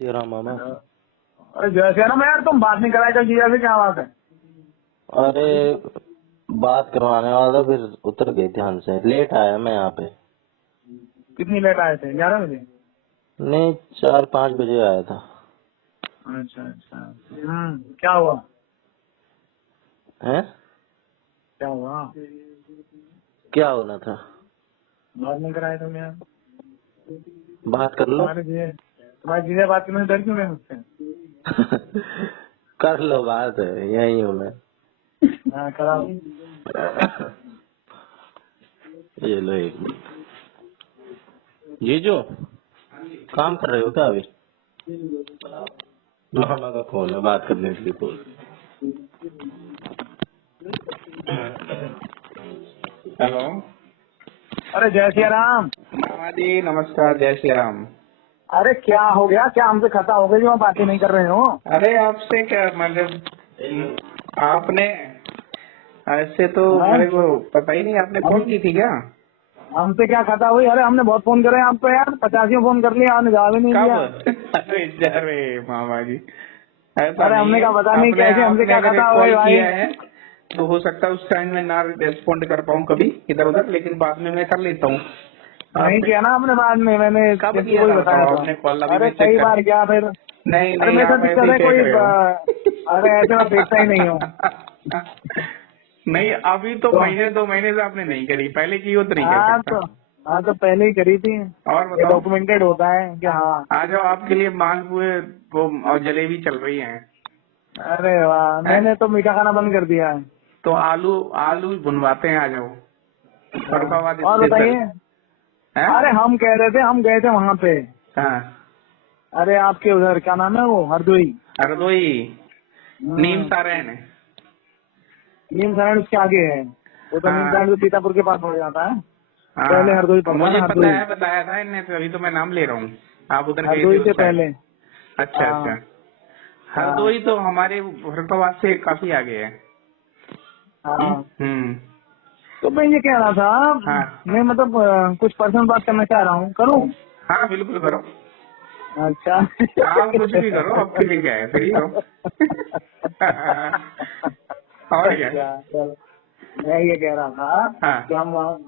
तेरा मामा। अरे जैसे ना मैं यार, तुम बात नहीं कराए थे जीजा से, क्या बात है? अरे बात करवाने वाला था, फिर उतर गए ध्यान से। लेट आया मैं यहाँ पे। कितनी लेट आए थे? 11 बजे? नहीं, 4-5 बजे आया था। अच्छा अच्छा। क्या हुआ? हैं? क्या हुआ? क्या होना था? बात नहीं कराए तुम यार। बात कर लो। तुम्हारे जीजा बात करने से डर क्यों गए मुझसे? कर लो बात, है यही हूँ मैं। हाँ कराओ। ये लो एक मिनट। ये जो काम कर रहे हो क्या अभी? मामा का फोन है, बात करने के लिए फोन। हेलो। अरे जय श्री राम। मामा जी नमस्कार, जय श्री राम। अरे क्या हो गया? क्या हमसे खता हो गई जो आप बातें नहीं कर रहे हो? अरे आपसे क्या मतलब, आपने ऐसे तो हाँ? मेरे को पता ही नहीं, आपने फोन की थी क्या? हमसे क्या खता हुई? अरे हमने बहुत फोन करे आपको यार, 50 फोन कर लिया, आपने जवाब ही नहीं कब? दिया। अरे मामा जी, ऐसा अरे नहीं हमने है। कहा पता नहीं आपने कैसे, हमसे आपने क्या अगर खता एक हो गई कॉल भाई? किया है तो हो सकता है उस टाइम में ना रेस्पॉन्ड कर पाऊँ कभी इधर उधर, लेकिन बाद में मैं कर लेता हूँ। नहीं आपने किया ना आपने बाद में, मैंने कब किसी किया को ही था बताया बताओ? था। आपने कॉल अभी अरे मैं चेक कई कर। बार क्या फिर? नहीं अरे नहीं, मेरे साथ आप ऐसे दिक्कत ही है फेंक कोई रहे हो। अरे ऐसे मैं फेंकता ही नहीं हूँ। नहीं, अभी तो तो महीने 2 महीने से आपने नहीं करी, पहले की हो तो नहीं कर हाँ सकता। तो हाँ तो पहले ही करी थी। और ये बताओ। डॉक्यूमेंटेड होता है कि हाँ। आ जाओ, आपके लिए मालपुए वो और जलेबी चल रही हैं। अरे वाह, हैं? मैंने तो मीठा खाना बंद कर दिया है। तो आलू आलू बुनवाते हैं, आ जाओ। फरुखाबाद और स्पेशल बताइए। है। अरे हम कह रहे थे, हम गए थे वहाँ पे। हाँ, अरे आपके उधर क्या नाम है वो, हरदोई। हरदोई नीम हम्म, सारण। नीम सारण उसके आगे है। वो तो नीम हाँ सारण से सीतापुर के पास हो जाता है। पहले हरदोई हाँ, पड़ता है मुझे ना, पता हरदोई। है, बताया था इनने, तो अभी तो मैं नाम ले रहा हूँ। आप उधर गए थे हरदोई से उस टाइम। पहले। अच्छा हाँ अच्छा। हाँ हरदोई तो हमारे फरुखाबाद से काफी आगे है। हाँ। हम्म। तो मैं ये कह रहा था, हाँ मैं मतलब कुछ पर्सनल बात करना चाह रहा हूँ, करूँ? हाँ, बिल्कुल करो। अच्छा। आप कुछ भी करो, आपके लिए क्या है, फ्री हो। और क्या। अच्छा चल, मैं ये कह रहा था हाँ कि हम वहाँ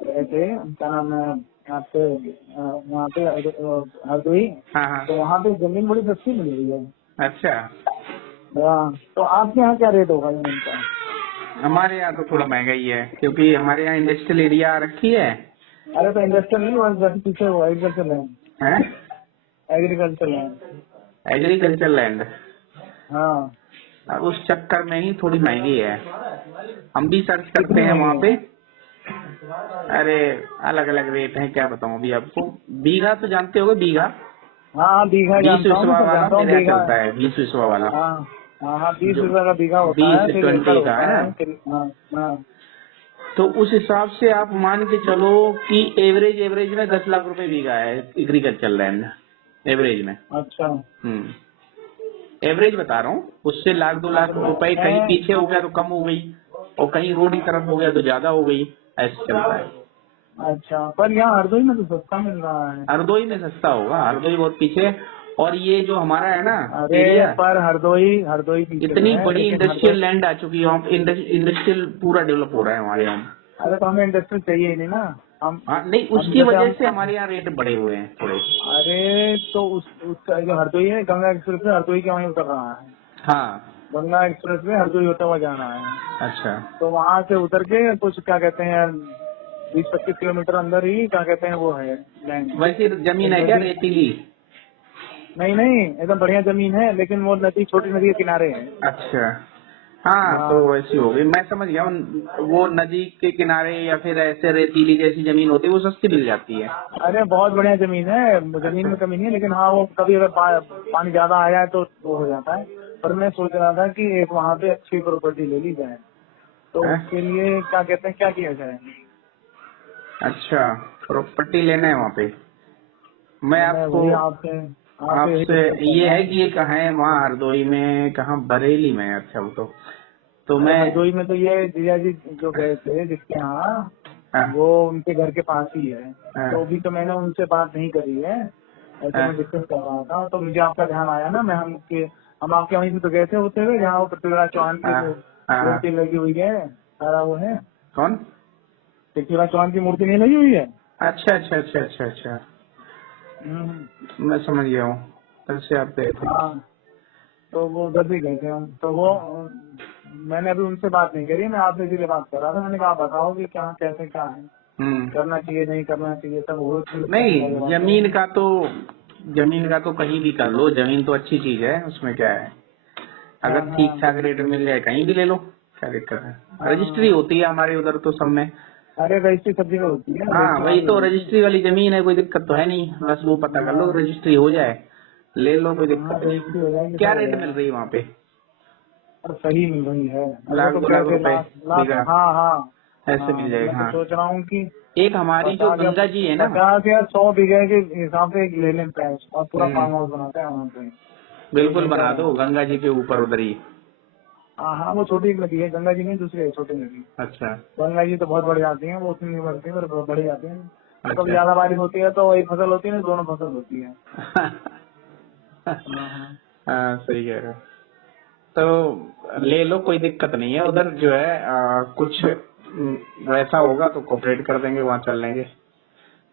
गए थे, क्या नाम है आपसे, वहाँ पे हरदोई। हाँ हाँ। तो वहाँ पे जमीन बड़ी सस्ती मिल रही है। अच्छा, हाँ, तो आपके यहाँ क्या रेट होगा जमीन का? हमारे यहाँ तो थोड़ा महंगा ही है, क्योंकि हमारे यहाँ इंडस्ट्रियल एरिया रखी है। अरे तो इंडस्ट्रियल नहीं, वहाँ जैसे पीछे वो एग्रीकल्चर लैंड। हैं? Agriculture land. Agriculture land. हाँ। अब उस चक्कर में ही थोड़ी महंगी है। हम भी सर्च करते कितनी हैं महंगी वहाँ है? पे। अरे अलग अलग रेट हैं, क्या बताऊँ अभी आपको। बीघा तो जानते होगे, बीघा हाँ बीघा 20 जानता हूँ, मैं विश्वा सब वाला जानता हूँ मेरे यहाँ बीघा। चलता है, 20 विश्वा वाला। हाँ हाँ हाँ, 20 जो रुपए का बीघा होता है, 20 फिर एकड़ 20 का है होता ना। है, फिर हाँ हाँ। तो उस हिसाब से आप मान के चलो कि एवरेज में 10 लाख रुपए बीघा है एग्रीकल्चर लैंड, एवरेज में। अच्छा। एवरेज बता रहा हूँ, उससे लाख 2 लाख रुपए कहीं मैं पीछे हो गया तो कम हो गई, और कहीं रोड की तरफ हो गया तो ज्यादा हो गई। ऐसे चलता है। अच्छा, पर यहाँ हरदोई में तो सस्ता मिल रहा है। हरदोई में सस्ता होगा, हरदोई बहुत पीछे है। और ये जो हमारा है ना अरे एरिया, पर हरदोई हरदोई पीछे इतनी है, बड़ी लेकिन हरदोई। इंडस्ट्रियल लैंड आ चुकी है वहाँ पे, इंडस्ट्रियल पूरा डेवलप हो रहा है हमारे यहाँ। अरे तो हमें इंडस्ट्री चाहिए ही नहीं ना। हम हाँ नहीं, हम उसकी जैसे वजह हम से हमारे यहाँ रेट बढ़े हुए हैं थोड़े। अरे तो उसका जो हरदोई है, गंगा एक्सप्रेस में हरदोई के वहीं उतर रहा है। हाँ। गंगा एक्सप्रेस में हरदोई होता हुआ जाना है। अच्छा, तो वहाँ से उतर के कुछ क्या कहते हैं, 20-25 किलोमीटर अंदर ही क्या कहते हैं वो है लैंड। वैसी जमीन है क्या, नदी रेतीली? नहीं नहीं, एकदम बढ़िया जमीन है, लेकिन वो नदी छोटी नदी के किनारे है। अच्छा, हाँ तो हाँ। वैसी हो गई, मैं समझ गया। वो नदी के किनारे या फिर ऐसे रेतीली जैसी जमीन होती है, वो सस्ती मिल जाती है। अरे बहुत बढ़िया जमीन है, जमीन में कमी नहीं है, लेकिन हाँ वो कभी अगर पानी ज्यादा आया है तो वो हो जाता है। पर मैं सोच रहा था कि एक वहाँ पे अच्छी प्रॉपर्टी ले ली जाए, तो हैं? उसके लिए क्या कहते हैं, क्या किया जाए? अच्छा, प्रॉपर्टी लेना है वहाँ पे। मैं तो मैं आपको, वही आपसे आपसे यही आपसे डिस्कस ये करना है है। कि ये कहाँ है, वहाँ हरदोई में कहाँ, बरेली में? अच्छा, वो तो अरे मैं, हरदोई में तो ये जिया जी जो गए थे जिसके यहाँ, हाँ वो उनके घर के पास ही है। हाँ तो अभी तो मैंने उनसे बात नहीं करी है, ऐसे में डिस्कस कर रहा था, तो मुझे आपका ध्यान आया ना, हम आपके वहीं से तो गए थे होते हुए, जहाँ वो पृथ्वीराज चौहान की हाँ, जो हाँ। मूर्ति लगी हुई है, सारा वो है, कौन? पृथ्वीराज चौहान की मूर्ति नहीं लगी हुई है। अच्छा अच्छा अच्छा अच्छा अच्छा, हम्म। मैं समझ गया हूँ, कल से आप गए थे। हाँ, तो वो उधर भी गए थे हम, तो वो मैंने अभी उनसे बात नहीं करी, मैं आपसे इसीलिए बात कर रहा था। मैंने कहा आप बताओ कि क्या कैसे क्या है, करना चाहिए नहीं करना चाहिए, सब वो नहीं, जमीन का तो कहीं भी कर लो, जमीन तो अच्छी चीज है, उसमें क्या है, अगर हाँ, ठीक ठाक रेट मिल जाए कहीं भी ले लो, क्या दिक्कत है। हाँ। रजिस्ट्री होती है हमारे उधर तो सब में। अरे रजिस्ट्री सब जगह होती है, हाँ रजिस्ट्री वही आगे तो, होती रजिस्ट्री वाली जमीन है, कोई दिक्कत तो है नहीं, बस वो पता कर लो, रजिस्ट्री हो जाए ले लो, कोई है। हाँ, दिक्कत नहीं। रजिस्ट्री हो जाएगी, क्या सब हो रेट मिल जाएगा। रही है वहाँ पे? और सही मिल रही है, अब वो लाख तो 2 क्या लाख थे, रुपए लाख लाख, बीघा हाँ हाँ। ऐसे हाँ, मिल तो जाएगा। मैं तो हाँ, सोच रहा हूँ कि एक हमारी जो 50 या गंगा जी है ना, 50 या 100 बीघे के हिसाब से एक ले लें पैच, और पूरा फार्म हम्म, हाउस बनाते हैं वहाँ पे। बिल्कुल एक बना घंटा दो गंगा जी के ऊपर उधर ही। हाँ हाँ, वो छोटी एक नदी है, गंगा जी नहीं, दूसरी है छोटी नदी। अच्छा गंगा जी तो बहुत बड़ी आती है, वो उतनी नहीं बढ़ती, पर बहुत बड़ी आती है। तो कभी अच्छा। ज्यादा बारिश होती है तो एक फसल होती है ना, दोनों फसल होती है। हाँ हाँ। हाँ सही कह रहे हो, तो ले लो, कोई दिक्कत नहीं है। उधर जो है कुछ वैसा होगा तो कोऑपरेट कर देंगे, वहाँ चल लेंगे।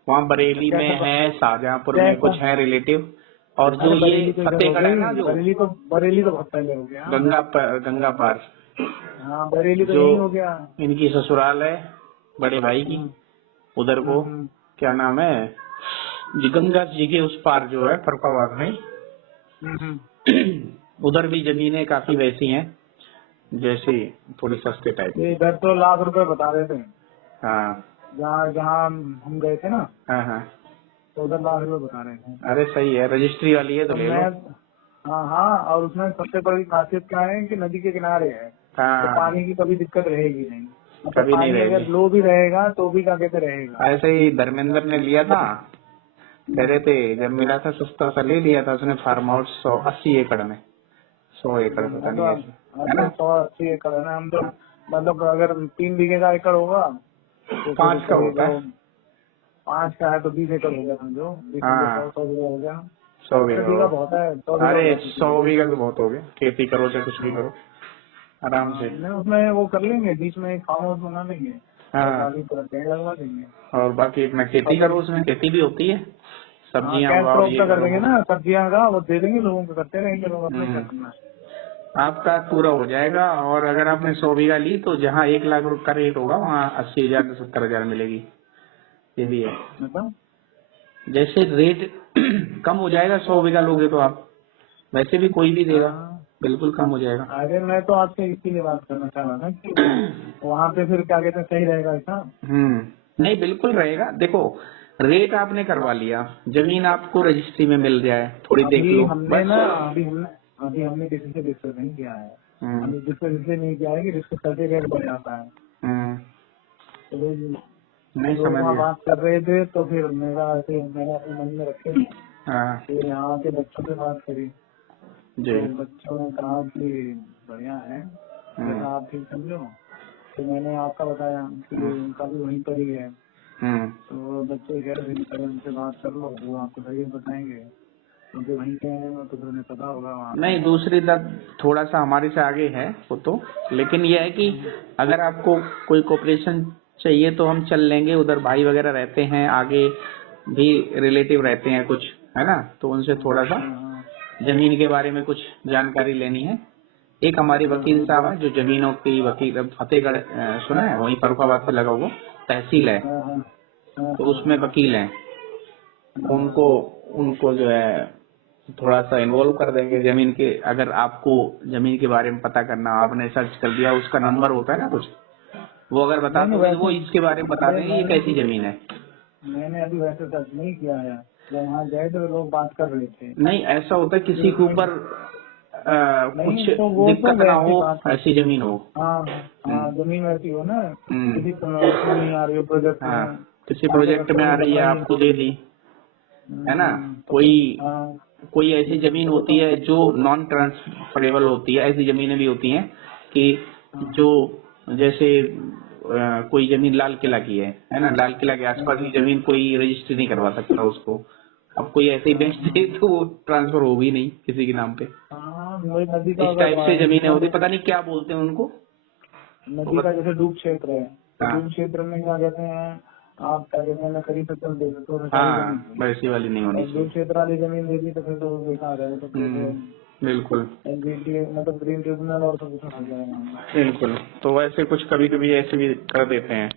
वहाँ बरेली में कैसा है, शाहजहांपुर में कैसा? कुछ है रिलेटिव, और जो अरे ये बरेली तो इधर हो फतेहगढ़ है ना, गई, जो बरेली तो बहुत पहले हो गया। गंगा पार, हाँ, बरेली तो जो यही हो गया। इनकी ससुराल है बड़े भाई की, हम्म, उधर को हम्म, क्या नाम है जी, गंगा जी के उस पार जो है फरुखाबाद में, हम्म। उधर भी जमीनें काफी वैसी हैं, जैसे थोड़ी सस्ते टाइप ये की। इधर तो लाख रुपए बता रहे थे, हाँ जहाँ जहाँ हम गए थे ना, हाँ हाँ, तो उधर लाख रुपए बता रहे थे। अरे सही है, रजिस्ट्री वाली है तो तो ले मैं, लो। हाँ हाँ, और उसमें सबसे बड़ी खासियत क्या है कि नदी के किनारे है, तो हाँ, पानी की कभी दिक्कत रहेगी नहीं। मतलब कभी नहीं पानी अगर रहेगी। लो भी रहेगा तो भी क्या कहते रहेगा। ऐसे ही धर्मेंद्र ने लिया था, कह रहे थे जब मिला था सस्ता सा ले लिया था उसने, फार्म हाउस 180 एकड़ में, 100 एकड़ पता नहीं ऐसे, है ना। 180 एकड़ है ना, हम तो मतलब अगर 3 बीघे का एकड़ होगा तो फिर 5 का करीब होता है। 5 का है तो 20 एकड़ हो गया, समझो 20 बीघे, हाँ 100 बीघा हो गया। 100 100 बीघा बीघा हो, बहुत है, 100 बीघा अरे बहुत है। 100 बीघा तो बहुत हो गया, खेती करो चाहे कुछ भी करो आराम से। नहीं, उसमें वो कर लेंगे, बीच में एक फार्म हाउस बना लेंगे, और हाँ, आगे पूरा पेड़ लगवा देंगे। और बाकी अपना खेती करो, उसमें खेती भी होती है, हाँ, सब्जियां कैश उगाओ, क्रॉप ये का कर करो देंगे वो ना, सब्जियां का वो दे देंगे लोगों को, करते रहेंगे लोग, अपने क्या हम्म, करना है। आपका पूरा हो जाएगा। और अगर आपने 100 बीघा ली तो जहाँ 1 लाख रुपए का रेट होगा वहाँ 80,000 से 70,000 मिलेगी, ये भी है। मतलब जैसे रेट कम हो जाएगा 100 बीघा लोगे तो आप, वैसे भी कोई भी देगा, हाँ, बिल्कुल कम हो जाएगा। अरे मैं तो आपसे इसीलिए बात करना चाह रहा था कि वहाँ पे फिर क्या कहते हैं, सही रहेगा ऐसा। नहीं बिल्कुल रहेगा। देखो रेट आपने करवा लिया, जमीन आपको रजिस्ट्री में मिल जाए, थोड़ी देख अभी लो हमने बस। ना अभी हमने किसी से डिस्कस नहीं किया है। हम्म, अभी डिस्कस इसलिए नहीं किया है कि डिस्कस करते रेट बढ़ जाता है। हम्म, तो नहीं लोग समझ वहाँ गया। बात कर रहे थे, तो फिर मैंने अपने मन में रखे, हाँ फिर यहाँ के बच्चों से बात करी, जी, तो बच्चों ने कहा कि बढ़िया है, जैसा आप ठीक समझो। तो मैंने आपका बताया कि उनका भी वहीं पर ही है, हम्म, तो बच्चे कह रहे थे कि उनसे बात कर लो, वो आपको सही बताएंगे, क्योंकि वहीं के हैं तो फिर उन्हें पता होगा वहाँ पे। नहीं दूसरी तक थोड़ा सा हमारे से आगे है वो तो, लेकिन ये है कि अगर आपको कोई कोऑपरेशन चाहिए तो हम चल लेंगे, उधर भाई वगैरह रहते हैं, आगे भी रिलेटिव रहते हैं कुछ, है ना, तो उनसे थोड़ा सा हाँ जमीन के बारे में कुछ जानकारी लेनी है। एक हमारे वकील साहब हैं जो जमीनों की वकील, फतेहगढ़ सुना है, वहीं फरुखाबाद से लगा हुआ तहसील है, हाँ हाँ हाँ तो हाँ उसमें वकील हैं, उनको उनको जो है थोड़ा सा इन्वॉल्व कर देंगे जमीन के। अगर आपको जमीन के बारे में पता करना, आपने सर्च कर दिया, उसका नंबर होता है ना कुछ, वो अगर बता नहीं नहीं, दोगे तो वो वैसे इसके बारे में बता अरे देंगे ये कैसी जमीन है। मैंने अभी वैसे सर्च नहीं किया है, जब वहाँ गए तो लोग बात कर रहे थे। नहीं ऐसा होता है फिर किसी के उसमें ऊपर नहीं, कुछ तो वो तो दिक्कत ना वैसी हो, बात है। ऐसी जमीन हो। हाँ हम्म, हाँ, जमीन वैसी हो ना, हम्म, किसी उसमें नहीं आ रही हो, प्रोजेक्ट हाँ में, किसी आगे प्रोजेक्ट में रास्ते आ में रही बन है, रही है। आपको दे दी, है ना, तो फिर कोई हाँ, कोई ऐसी जमीन तो होती है जो नॉन ट्रांसफरेबल होती है, ऐसी जमीनें भी होती हैं कि जो जैसे कोई जमीन लाल किला की है ना, लाल किला के आसपास की जमीन कोई रजिस्ट्री नहीं करवा सकता उसको, अब कोई ऐसे ही बेच दे तो वो ट्रांसफर होगी नहीं किसी के नाम पे। हाँ वही नदी का इस टाइप से जमीनें होती, पता नहीं क्या बोलते हैं उनको। नदी का जैसे डूब क्षेत्र है, तो हाँ। डूब क्षेत्र में क्या कहते हैं, आप क्या कहते हैं लकड़ी पे चल दे तो हाँ वैसी वाली नहीं होनी डूब चाहिए। क्षेत्र वाली जमीन दे दी तो फिर तो बेकार है, तो फिर बिल्कुल मतलब ग्रीन ट्रिब्यूनल और सब कुछ हो जाएगा। बिल्कुल। तो वैसे कुछ कभी कभी ऐसे भी कर देते हैं,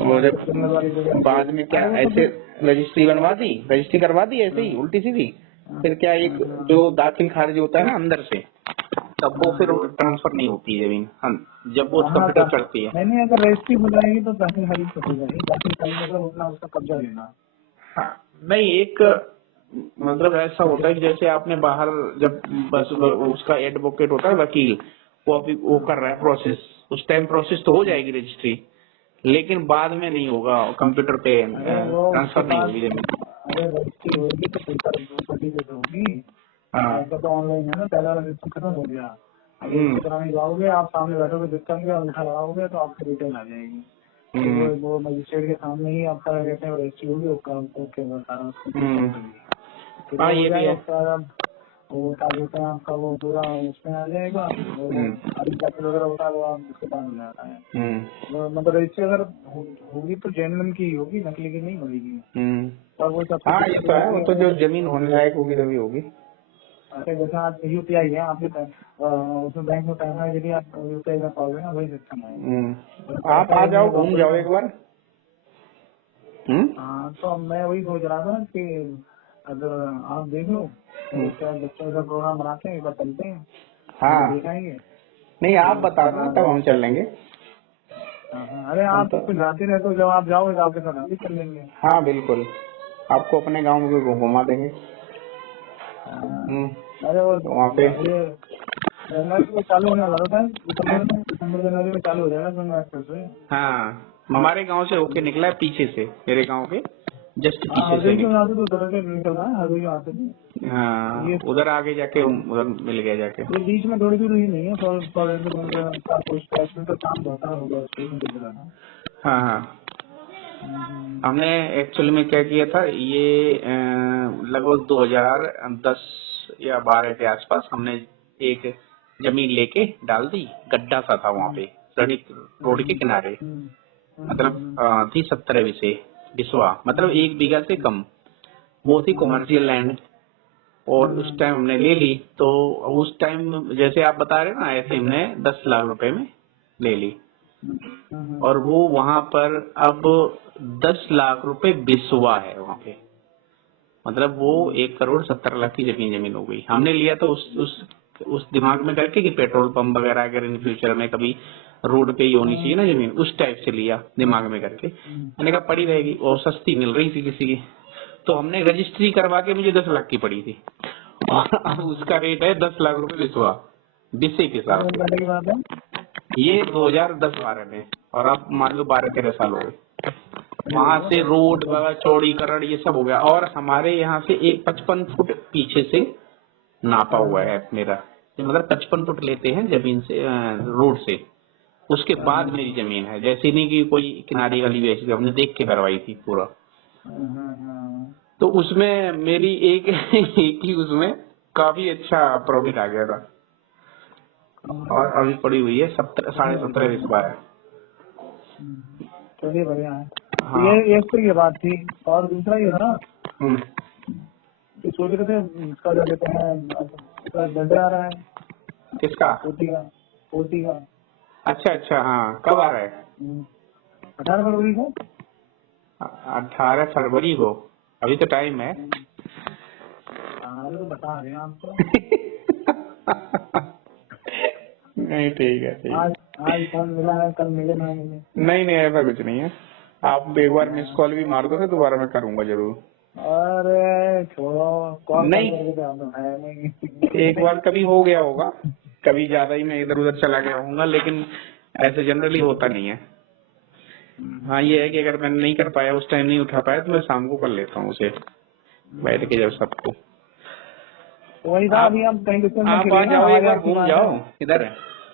और ट्रिब्यूनल वाली जगह बाद में क्या ऐसे रजिस्ट्री बनवा दी, रजिस्ट्री करवा दी ऐसे ही उल्टी सीधी, फिर क्या एक जो दाखिल खारिज होता है ना अंदर से, तब वो फिर ट्रांसफर नहीं होती है जमीन, जब वो कंप्यूटर चढ़ती है। नहीं अगर रजिस्ट्री हो जाएगी तो दाखिल खारिज तो हो जाएगी, दाखिल खारिज मतलब अपना उसका कब्जा लेना। हाँ, नहीं एक मतलब ऐसा होता है कि जैसे आपने बाहर जब बस उसका एडवोकेट होता है वकील, वो अभी वो कर रहा है प्रोसेस, उस टाइम प्रोसेस तो हो जाएगी रजिस्ट्री, लेकिन बाद में नहीं होगा, कंप्यूटर पे ट्रांसफर नहीं होगी जमीन। अरे रजिस्ट्री होगी तो पेपर सर्टिफिकेट होगी, हाँ ऐसा तो ऑनलाइन है ना, पहला रजिस्ट्री खत्म हो गया, अब कराने जाओगे आप सामने बैठोगे दिक्कत अंगूठा लगाओगे तो आपकी डिटेल आ जाएगी, तो वो मजिस्ट्रेट के सामने ही आपका कहते हैं रजिस्ट्री होगी, ओके सारा हाँ ये भी है। वो क्या कहते हैं आपका वो पूरा उसमें आ जाएगा, वगैरह होता है वो आप उसके पास हो जाता है। मतलब रजिस्ट्री अगर होगी तो जेन्युइन की होगी, नकली की नहीं बनेगी। और वो सब हाँ ये तो है, वो तो जो जमीन होने लायक होगी तभी होगी। अरे जैसे आप यूपीआई है आपके उसमें बैंक में पैसा है, यदि आप यूपीआई कर पाओगे ना वही सिस्टम है। आप आ जाओ घूम जाओ एक बार। हाँ तो मैं वही सोच रहा था कि अगर आप देख लो क्या बच्चों का प्रोग्राम बनाते हैं, एक बार चलते हैं। हाँ दिखाएंगे। नहीं आप बता दो तब हम चल लेंगे। अरे आप तो जाते रहते हो, जब आप जाओगे तो आपके साथ हम भी चल लेंगे। हाँ बिल्कुल, आपको अपने गांव में घुमा देंगे। अरे वो वहाँ पे जनवरी में चालू होने वाला था, दिसंबर जनवरी में चालू हो जाएगा गंगा एक्सप्रेस। हाँ हमारे गांव से होके निकला है, पीछे से मेरे गांव के जस्ट पीछे से हरदोई से उधर से निकल रहा है, हरदोई आते थे। हाँ उधर आगे जाके उधर मिल गया जाके। ये बीच में थोड़ी दूर ही नहीं है, काम होता होगा स्टेशन की तरह। हाँ हाँ हमने एक्चुअली में क्या किया था, ये लगभग 2010 या 12 के आसपास हमने एक जमीन लेके डाल दी, गड्ढा सा था वहाँ पे सड़क रोड के किनारे, मतलब थी 17 बिस्वा, मतलब 1 बीघा से कम, वो थी कमर्शियल लैंड, और उस टाइम हमने ले ली। तो उस टाइम जैसे आप बता रहे ना, ऐसे हमने 10 लाख रुपए में ले ली, और वो वहाँ पर अब 10 लाख रुपए बिस्वा है वहाँ पे, मतलब वो 1,70,00,000 की जमीन हो गई। हमने लिया तो उस दिमाग में करके कि पेट्रोल पंप वगैरह अगर इन फ्यूचर में कभी रोड पे ही होनी चाहिए ना जमीन, उस टाइप से लिया दिमाग में करके। मैंने कहा पड़ी रहेगी, और सस्ती मिल रही थी किसी की, तो हमने रजिस्ट्री करवा के मुझे 10 लाख की पड़ी थी, और उसका रेट है 10 लाख रुपए बिस्वा, बिस्से के साथ। ये 2010-12 में, और आप मान लो 12-13 साल हो गए। वहाँ से रोड चौड़ीकरण ये सब हो गया, और हमारे यहाँ से एक 55 फुट पीछे से नापा हुआ है मेरा, मतलब 55 फुट लेते हैं जमीन से, रोड से, उसके बाद मेरी जमीन है। जैसे नहीं कि कोई किनारी वाली बेच, हमने देख के करवाई थी पूरा। तो उसमें मेरी एक ही उसमें काफी अच्छा प्रॉफिट आ गया था, और अभी पड़ी हुई है 17.5 इस बार। चलिए बढ़िया है। हाँ। ये तो ये बात थी, और दूसरा ये था कि सोच रहे थे इसका जो कहते हैं बर्थडे आ रहा है। किसका? पोती का। अच्छा हाँ, कब आ रहा है? 18 फरवरी को। 18 फरवरी को, अभी तो टाइम है। तो बता रहे हैं आपको। नहीं ठीक है। आज फोन मिला है, कल मिले नहीं ऐसा कुछ नहीं है। आप एक बार मिस कॉल भी मार दो, दोबारा मैं करूंगा जरूर। अरे छोड़ो, कॉल नहीं एक बार कभी हो गया होगा, कभी ज्यादा ही मैं इधर उधर चला गया होऊंगा, लेकिन ऐसे जनरली होता नहीं है। हाँ ये है कि अगर मैं नहीं कर पाया, उस टाइम नहीं उठा पाया, तो मैं शाम को कर लेता हूँ उसे बैठ के, जब सबको। वही था, अभी हम कहीं डिस्कस आप आ जाओ, एक बार घूम जाओ इधर।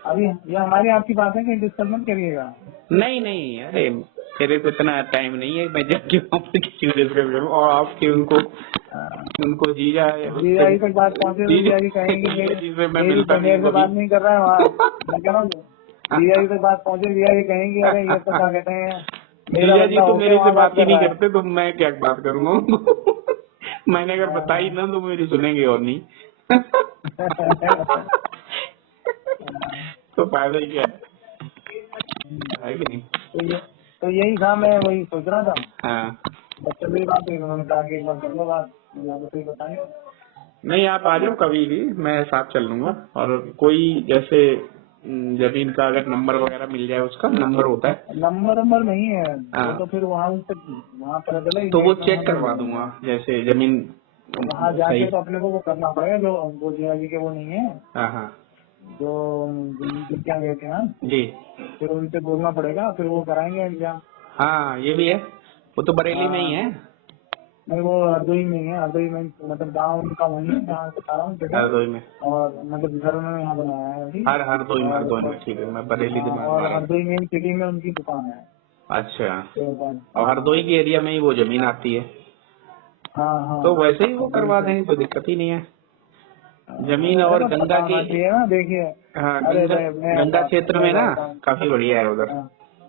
अभी ये हमारी आपकी बात है, कहीं डिस्कस मत करिएगा। नहीं अरे तेरे को इतना टाइम नहीं है मैं जाके वहाँ पे किसी को डिस्कस करूँ और आपके उनको जीजा जीजा जी तक बात पहुँचे तो जीजा जी कहेंगे मैं मेरी मिलता जमीर से बात नहीं कर रहा है वहाँ। मैं कह रहा हूँ जीजा जी तक बात पहुँचे, जीजा जी कहेंगे अरे ये तो क्या कहते हैं जीजा जी तो मेरे से वहाँ बात ही कर नहीं रहा है। करते तो मैं क्या बात करूँगा मैंने अगर बताई ना तो मेरी सुनेंगे और नहीं तो फायदा ही क्या है कि नहीं? तो यही था, मैं वही सोच रहा था। हाँ बच्चे मेरी बात हुई, उन्होंने कहा कि एक बार कर लो बात, तो सही बताएंगे। नहीं आप आ जाओ कभी भी, मैं साथ चल लूंगा। और कोई जैसे जमीन का अगर नंबर वगैरह मिल जाए, उसका नंबर होता है? नंबर नहीं है हाँ। वो तो फिर वहाँ पता चला तो वो चेक करवा दूंगा, जैसे जमीन वहाँ जाके तो अपने को वो करना पड़ेगा, जो वो जीजा जी के वो नहीं है हाँ हाँ जो क्या कहते हैं जी फिर उनसे बोलना पड़ेगा, फिर वो कराएंगे एग्जाम। हाँ ये भी है, वो तो बरेली में ही है। नहीं वो हरदोई में है, हरदोई में मतलब गाँव उनका वही है जहाँ से सारा हूँ जगह। हरदोई में और मतलब घर उन्होंने यहाँ बनाया है अभी। हरदोई में ठीक है, मैं बरेली दिमाग और मारा। हरदोई में सिटी में उनकी दुकान है। अच्छा, तो और हरदोई के एरिया में ही वो जमीन आती है, हाँ तो वैसे ही वो करवा देंगे, कोई दिक्कत ही नहीं है। जमीन और गंगा की है ना, देखिए हाँ अरे गंगा क्षेत्र में ना काफी बढ़िया है उधर,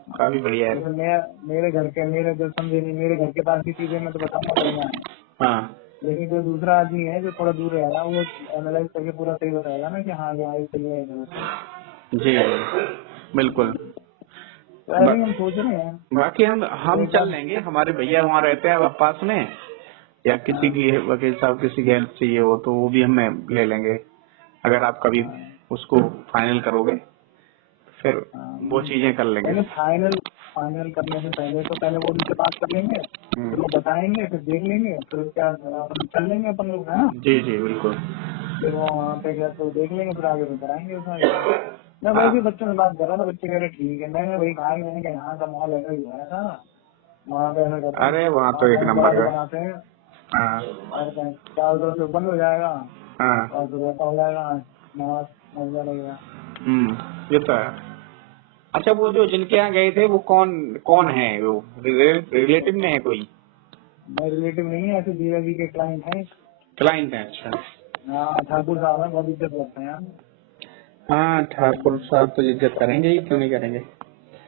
काफी बढ़िया है। मेरे घर के मेरे जो समझे नहीं, मेरे घर के पास की चीजें मैं तो बताऊंगा बढ़िया है। हाँ लेकिन जो दूसरा आदमी है जो थोड़ा दूर रहेगा वो एनालाइज करके पूरा सही बताएगा ना कि हाँ यहाँ ये सही है जी बिल्कुल। तो अभी हम सोच रहे हैं। बाकी हम चल लेंगे, हमारे भैया वहाँ रहते हैं पास में, या किसी की वकील साहब किसी की हेल्प चाहिए हो तो वो भी हमें ले लेंगे। अगर आप कभी उसको फाइनल करोगे फिर वो चीजें कर लेंगे। फाइनल करने से पहले वो उनसे बात कर लेंगे, फिर वो बताएंगे, फिर देख लेंगे, फिर उसके बाद अपन चल लेंगे अपन लोग, है ना। जी जी बिल्कुल। फिर वो वहाँ पे गया तो देख लेंगे, फिर आगे फिर कराएंगे उसमें। मैं वैसे बच्चों से बात कर रहा था, बच्चे कह रहे ठीक है। मैंने वही कहा, मैंने कहा यहाँ का माहौल ऐसा ही हुआ था ना, वहाँ पे ऐसा करते हैं, अरे वहाँ तो एक नंबर का बनाते हैं हाँ और चारों तरफ से बंद हो जाएगा हाँ और फिर ऐसा हो जाएगा, नमाज मजा लगेगा। ये तो है। अच्छा वो जो जिनके यहाँ गए थे वो कौन कौन है, वो रिलेटिव में है कोई? मैं रिलेटिव नहीं है, ऐसे जीजा जी के क्लाइंट हैं। क्लाइंट है? अच्छा हाँ ठाकुर साहब है, बहुत इज्जत करते हैं यार। हाँ ठाकुर साहब तो इज्जत करेंगे ही, क्यों नहीं करेंगे।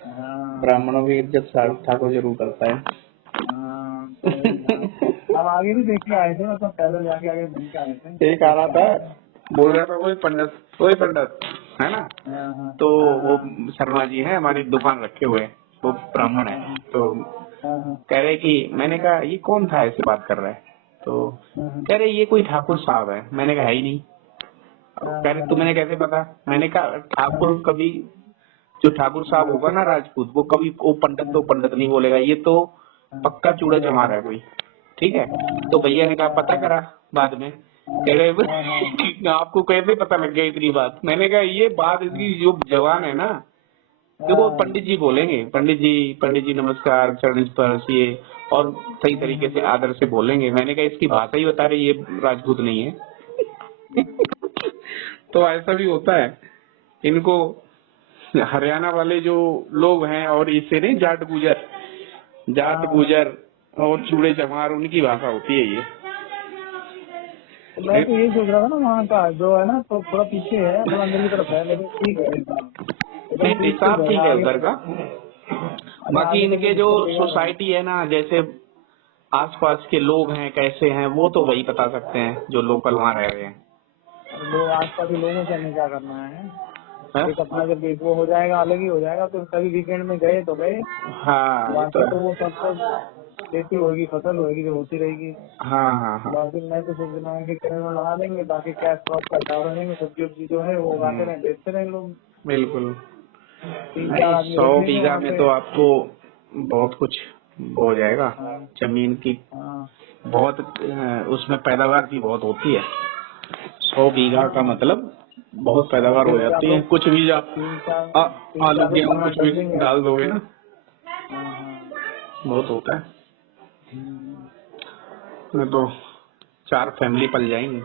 हाँ ब्राह्मणों की इज्जत साहब ठाकुर जरूर करता है। तो अब आगे भी देख के आए थे, मतलब पैदल जाके आगे घूम के आए थे। एक आ रहा था, बोल रहा था कोई पंडित है ना, तो वो शर्मा जी है, हमारी दुकान रखे हुए, वो ब्राह्मण है, तो कह रहे कि मैंने कहा ये कौन था ऐसे बात कर रहा है, तो कह रहे ये कोई ठाकुर साहब है। मैंने कहा है ही नहीं। कह रहे तुम्हें कैसे पता? मैंने कहा ठाकुर कभी, जो ठाकुर साहब होगा ना राजपूत, वो कभी वो पंडित नहीं बोलेगा, ये तो पक्का चूड़ा चमार है कोई, ठीक है। तो भैया ने कहा पता करा बाद में, कह रहे आपको कैसे पता लग गया इतनी बात? मैंने कहा ये बात इसकी जो जवान है ना, देखो पंडित जी बोलेंगे, पंडित जी नमस्कार, चरण स्पर्श, ये और सही तरीके से आदर से बोलेंगे। मैंने कहा इसकी भाषा ही बता रही ये राजपूत नहीं है। तो ऐसा भी होता है, इनको हरियाणा वाले जो लोग हैं, और इससे नहीं जाट गुजर और चूड़े चमार, उनकी भाषा होती है ये। मैं तो यही सोच रहा था ना, वहाँ का जो है ना तो थोड़ा पीछे है, थोड़ा अंदर की तरफ है, लेकिन ठीक है नहीं साफ ठीक है उधर का। बाकी इनके जो सोसाइटी है ना, जैसे आसपास के लोग हैं कैसे हैं, वो तो वही बता सकते हैं जो लोकल वहाँ रह रहे हैं। लोग आसपास के लोगों से हमें क्या करना है, एक अपना जब वो हो जाएगा, अलग ही हो जाएगा। तो कभी वीकेंड में गए तो गए, हाँ तो वो सब खेती होगी, फसल होगी जो होती रहेगी। हाँ बाकी मैं तो सोच रहा हूँ कि कहीं में लगा देंगे, बाकी कैश क्रॉप करता रहेंगे, सब्जी वब्जी जो है वो उगाते रहे, बेचते रहे लोग। बिल्कुल। 3-4 आदमी 100 रख लेंगे बीघा वहाँ में पे। तो आपको बहुत कुछ हो जाएगा जमीन की, बहुत उसमें पैदावार भी बहुत होती है। 100 बीघा का मतलब बहुत पैदावार हो जाती है। कुछ भी आप आलू गेहूँ कुछ भी डाल दोगे ना, बहुत होता है। मैं तो 4 फैमिली पल जाएंगे।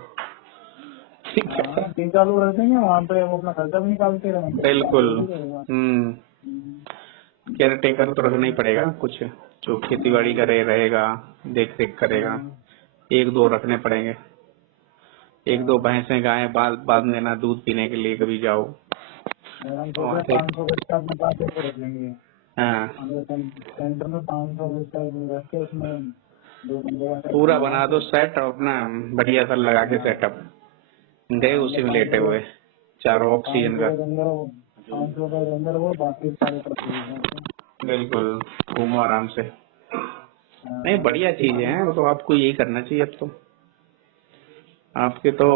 ठीक है, 3-4 लोग रहते हैं वहाँ पे, वो अपना खर्चा भी निकालते रहेंगे। बिल्कुल। केयर टेकर तो रखना ही पड़ेगा कुछ, जो खेती बाड़ी करे रहेगा, देख रेख करेगा। एक दो रखने पड़ेंगे, एक दो भैंसें गायें बांध देना दूध पीने के लिए कभी जाओ। हम तो 500 गज में बात को रख लेंगे। हाँ सेंटर में 500 गज रख के उसमें 2 बंदे पूरा बना दो सेट और अपना बढ़िया सा लगा के सेटअप गए उसी में लेटे हुए, चारों ऑक्सीजन का। 500 गज अंदर वो बाकी सारे तरफ बिल्कुल घूमो आराम से। नहीं बढ़िया चीज है, वो तो आपको यही करना चाहिए। अब तो आपके तो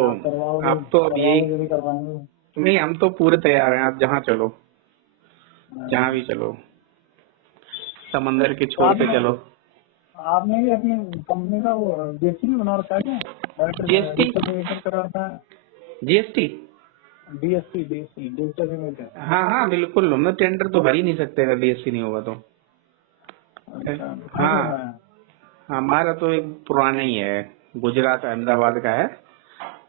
आप तो अब यही करवाएंगे। नहीं, हम तो पूरे तैयार हैं। आप जहाँ चलो, जहाँ भी चलो, समंदर के छोर पे चलो। आपने भी अपनी कंपनी का वो जीएसटी भी बना रखा है क्या? जीएसटी करा रखा है। GST DST digital. हाँ हाँ बिल्कुल, हम टेंडर तो भर ही नहीं सकते अगर डीएसटी नहीं होगा तो। हाँ हमारा तो एक पुराना ही है, गुजरात अहमदाबाद का है,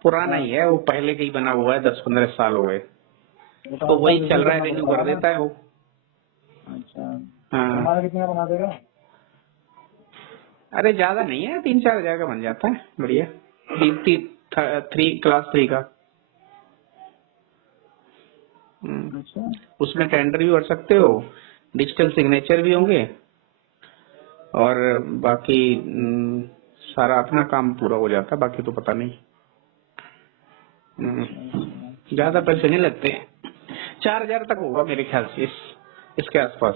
पुराना ही है वो, पहले का ही बना हुआ है, 10-15 साल हो गए, तो वही चल रहा है, रिन्यू कर देता है वो। अच्छा हाँ हमारा कितना बना देगा? अरे ज्यादा नहीं है, 3-4 हजार का बन जाता है, बढ़िया। 3 क्लास 3 का। अच्छा उसमें टेंडर भी भर सकते हो, डिजिटल सिग्नेचर भी होंगे, और बाकी सारा अपना काम पूरा हो जाता है। बाकी तो पता नहीं, ज्यादा पैसे नहीं लगते, 4,000 तक होगा मेरे ख्याल से इसके आसपास।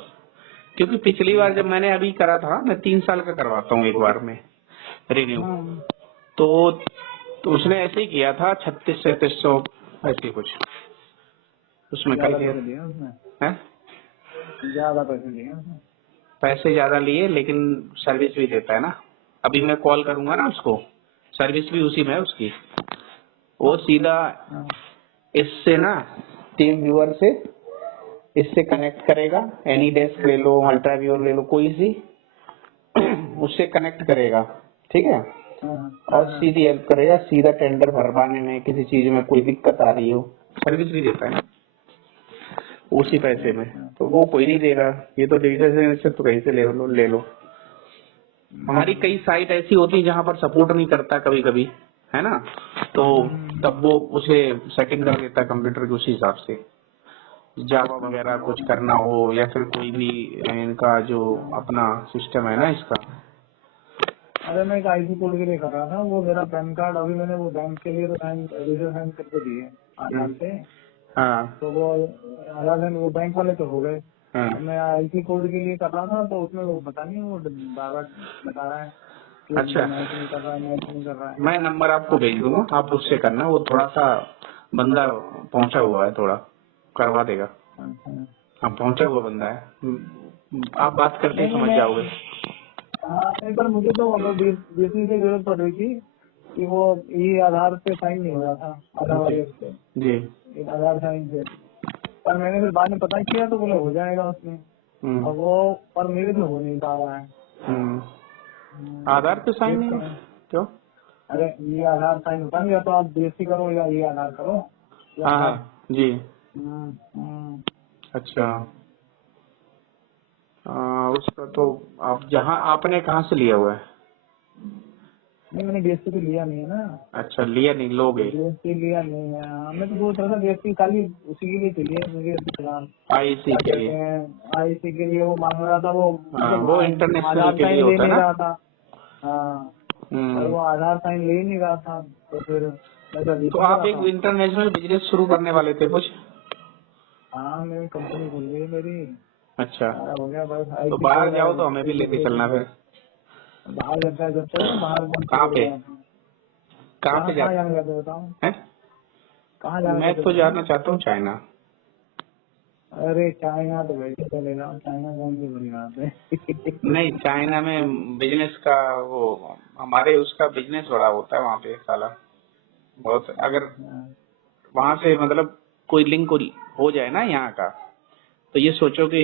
क्योंकि पिछली बार जब मैंने अभी करा था, मैं 3 साल का करवाता हूँ एक बार में रिन्यू, तो उसने ऐसे ही किया था 3600-3700 ऐसे कुछ उसमें कर दिया। ज्यादा पैसे दिए उसने। पैसे ज्यादा लिए, लेकिन सर्विस भी देता है ना। अभी मैं कॉल करूंगा ना उसको, सर्विस भी उसी में है उसकी। वो सीधा इससे ना टीम व्यूअर से इससे कनेक्ट करेगा, एनी डेस्क ले लो, अल्ट्रा व्यूअर ले लो, कोई सी उससे कनेक्ट करेगा, ठीक है, और सीधी हेल्प करेगा, सीधा टेंडर भरवाने में, किसी चीज में कोई दिक्कत आ रही हो, सर्विस भी देता है उसी पैसे में। तो वो कोई नहीं देगा, ये तो डिजिटल सिग्नेचर तो कहीं से ले लो। हमारी कई साइट ऐसी होती है जहाँ पर सपोर्ट नहीं करता कभी कभी, है ना, तो तब वो उसे सेटिंग कर देता है कंप्यूटर के उसी हिसाब से। जावा वगैरह कुछ करना हो, या फिर कोई भी इनका जो अपना सिस्टम है ना इसका। अरे मैं एक आईसी कोड के लिए कर रहा था, वो मेरा पैन कार्ड अभी मैंने वो बैंक के लिए तो साइन करके दिए आधार से। हाँ तो वो आधार वो बैंक वाले तो हो गए। हाँ मैं आईसी कोड के लिए कर रहा था, तो उसमें वो पता नहीं, वो बार बार बता रहा है कि अच्छा, मैच नहीं कर रहा है, मैच नहीं कर रहा है। मैं नंबर आपको भेज दूंगा, आप उससे करना। वो थोड़ा सा बंदा पहुंचा हुआ है, थोड़ा करवा देगा। हाँ पहुंचा हुआ बंदा है, आप बात करते ही समझ जाओगे। हाँ एक बार मुझे तो बीएससी की जरूरत पड़ रही थी कि वो ये आधार पे साइन नहीं हो रहा था, आधार वाले पे जी एक आधार साइन से। पर मैंने फिर बाद में पता किया तो बोले हो जाएगा उसमें, और वो पर मेरे में हो नहीं पा रहा है। आधार पे साइन नहीं है क्यों? अरे ये आधार साइन होता नहीं, या तो आप बीएससी करो या ये आधार करो। हाँ जी अच्छा। उसका तो आप जहाँ आपने कहाँ से लिया हुआ है? नहीं मैंने बीएससी तो लिया नहीं है ना। अच्छा लिया नहीं, लोगे? बीएससी लिया नहीं है, हमें तो सोच रहा था बीएससी खाली उसी के लिए चाहिए मुझे फिलहाल। आईसी के लिए? आईसी के लिए वो मांग रहा था, वो इंटरनेशनल के लिए होता है ना। हाँ वो आधार साइन ले ही नहीं रहा था, तो फिर तो आप एक इंटरनेशनल बिजनेस शुरू करने वाले थे कुछ? हाँ मेरी कंपनी खुल गई मेरी। अच्छा हो गया बस। तो बाहर जाओ तो हमें भी लेके चलना फिर। बाहर लगता है जब चलो बाहर। कहाँ पे जाना बताओ कहाँ जाना? मैं तो जाना चाहता हूँ चाइना। अरे चाइना तो वैसे चलेगा, चाइना कौन सी बड़ी बात है। नहीं चाइना में बिजनेस का वो हमारे उसका बिजनेस बड़ा होता है वहाँ पे साला बहुत। अगर वहाँ से मतलब कोई लिंक हो जाए ना यहाँ का, तो ये सोचो कि